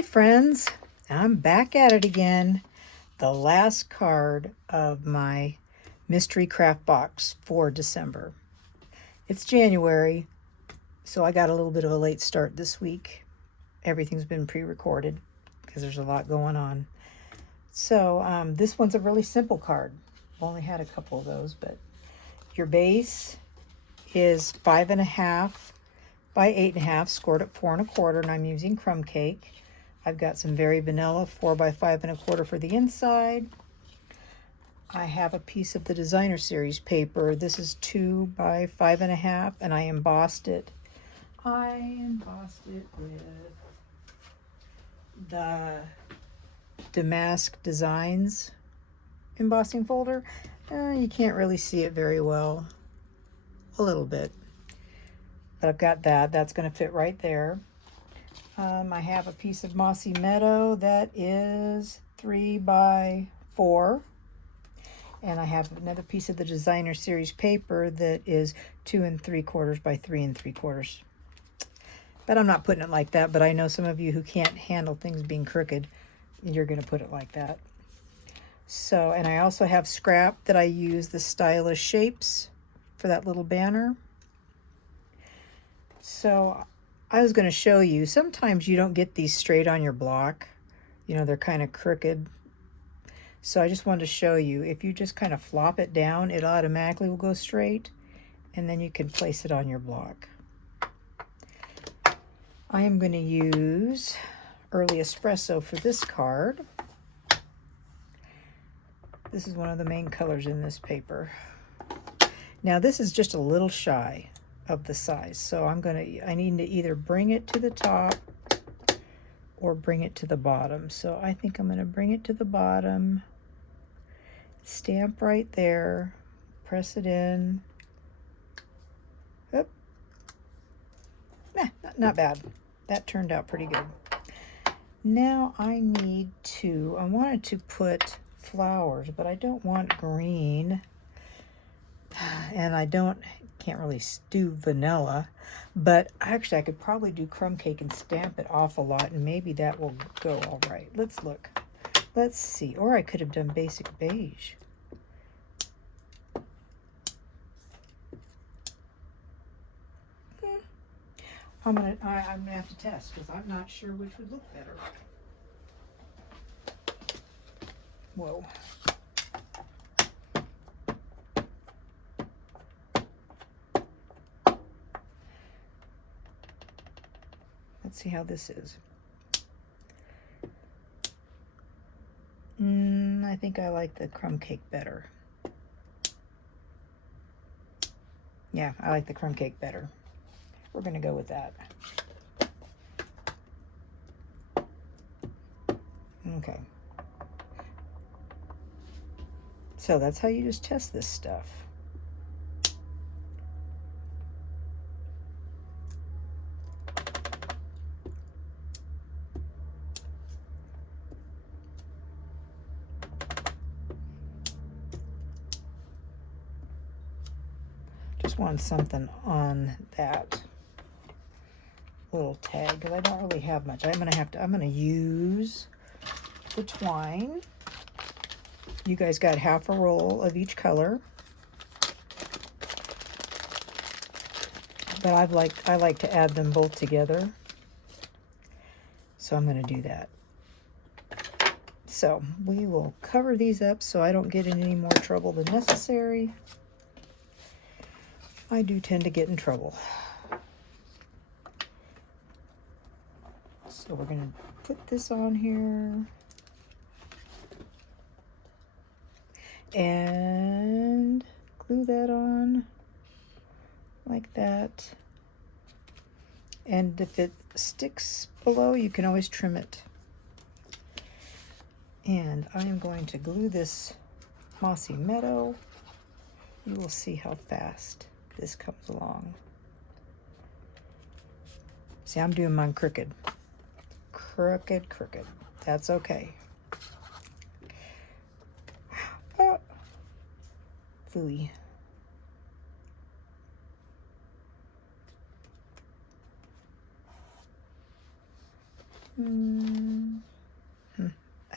Hi friends, I'm back at it again. The last card of my mystery craft box for December. It's January, so I got a little bit of a late start this week. Everything's been pre-recorded because there's a lot going on. So this one's a really simple card. Only had a couple of those, but your base is 5.5 by 8.5, scored at 4 1/4, and I'm using crumb cake. I've got some very vanilla 4 by 5 1/4 for the inside. I have a piece of the designer series paper. This is 2 by 5.5, and I embossed it. I embossed it with the Damask Designs embossing folder. You can't really see it very well. A little bit. But I've got that. That's going to fit right there. I have a piece of Mossy Meadow that is 3 by 4. And I have another piece of the designer series paper that is 2 3/4 by 3 3/4. But I'm not putting it like that, but I know some of you who can't handle things being crooked, you're going to put it like that. So, and I also have scrap that I use the stylish shapes for that little banner. So I was going to show you, sometimes you don't get these straight on your block. You know, they're kind of crooked. So I just wanted to show you, if you just kind of flop it down, it automatically will go straight, and then you can place it on your block. I am going to use Early Espresso for this card. This is one of the main colors in this paper. Now this is just a little shy of the size, so I need to either bring it to the top or bring it to the bottom. So I think I'm going to bring it to the bottom, stamp right there, press it in. Oop. Not bad. That turned out pretty good. Now I wanted to put flowers, but I don't want green, and I can't really do vanilla, but actually I could probably do crumb cake and stamp it off a lot, and maybe that will go all right. Let's look. Let's see. Or I could have done basic beige. I'm gonna have to test, because I'm not sure which would look better. Whoa. Let's see how this is. I think I like the crumb cake better. Yeah, I like the crumb cake better. We're going to go with that. Okay. So that's how you just test this stuff. Just want something on that little tag, because I don't really have much. I'm gonna use the twine. You guys got half a roll of each color, but I like to add them both together, so I'm going to do that. So we will cover these up so I don't get in any more trouble than necessary. I do tend to get in trouble. So we're going to put this on here. And glue that on like that. And if it sticks below, you can always trim it. And I am going to glue this Mossy Meadow. You will see how fast this comes along. See, I'm doing mine crooked. Crooked. That's okay. Phooey.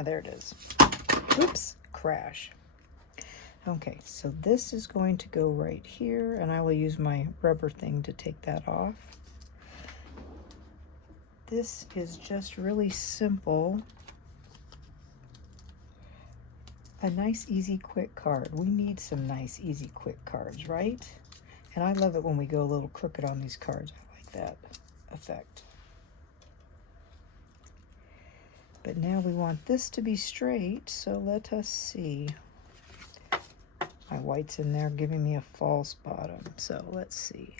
Ah, there it is. Oops, crash. Okay, so this is going to go right here, and I will use my rubber thing to take that off. This is just really simple. A nice, easy, quick card. We need some nice, easy, quick cards, right? And I love it when we go a little crooked on these cards. I like that effect. But now we want this to be straight, so let us see. My white's in there giving me a false bottom, so let's see.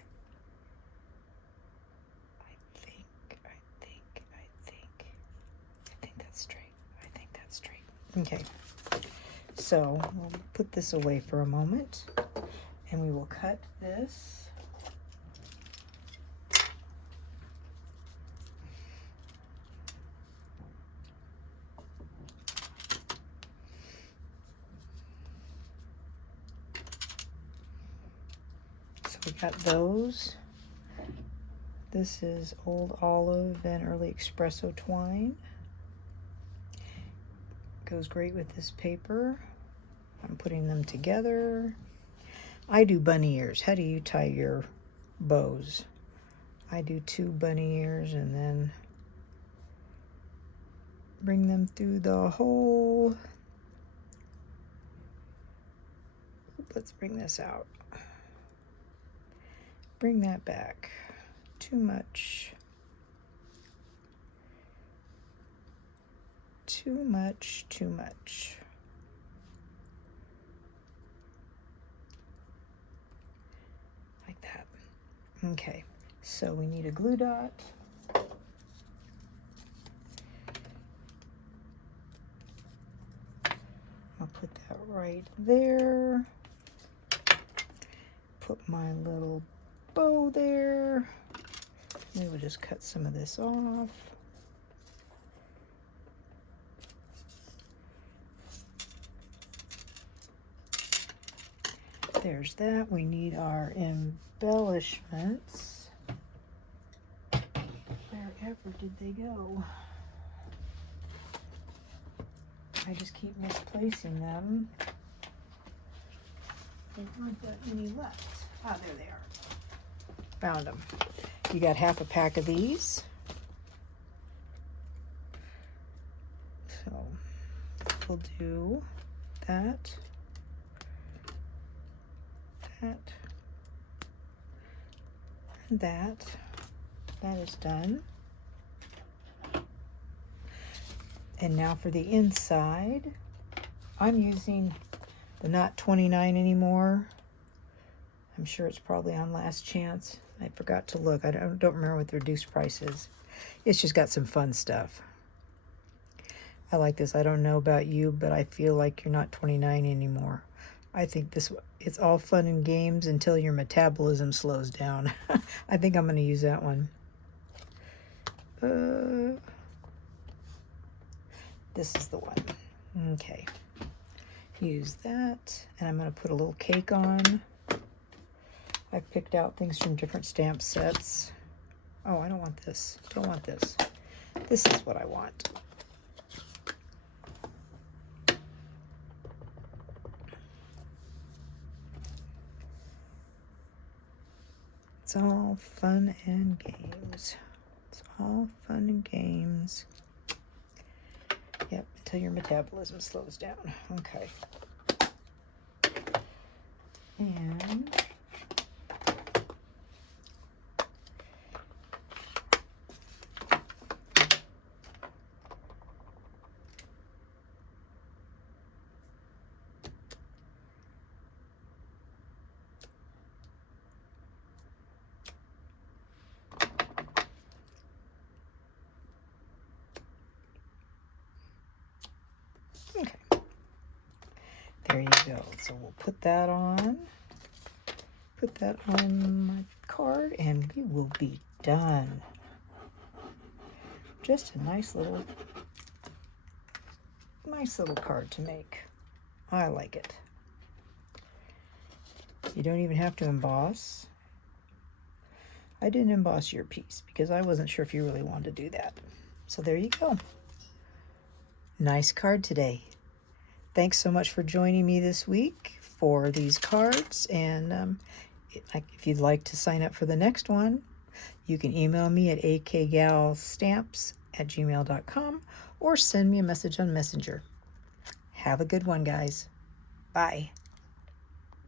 I think that's straight. I think that's straight. Okay, so we'll put this away for a moment, and we will cut this. We got those. This is Old Olive and Early Espresso twine. Goes great with this paper. I'm putting them together. I do bunny ears. How do you tie your bows? I do 2 bunny ears and then bring them through the hole. Let's bring this out. Bring that back. Too much. Too much, too much. Like that. Okay, so we need a glue dot. I'll put that right there. Put my little bow there. We will just cut some of this off. There's that. We need our embellishments. Wherever did they go? I just keep misplacing them. There aren't that many left. Ah, there they are. Found them. You got half a pack of these. So we'll do that, that, and that. That is done. And now for the inside, I'm using the not 29 anymore. I'm sure it's probably on last chance. I forgot to look. I don't remember what the reduced price is. It's just got some fun stuff. I like this. I don't know about you, but I feel like you're not 29 anymore. I think it's all fun and games until your metabolism slows down. I think I'm going to use that one. This is the one. Okay. Use that. And I'm going to put a little cake on. I've picked out things from different stamp sets. Oh, I don't want this. Don't want this. This is what I want. It's all fun and games. It's all fun and games. Yep, until your metabolism slows down. Okay. And okay. There you go. So we'll put that on. Put that on my card and we will be done. Just a nice little card to make. I like it. You don't even have to emboss. I didn't emboss your piece because I wasn't sure if you really wanted to do that. So there you go. Nice card today. Thanks so much for joining me this week for these cards. And if you'd like to sign up for the next one, you can email me at AKgalstamps@gmail.com or send me a message on Messenger. Have a good one, guys. Bye.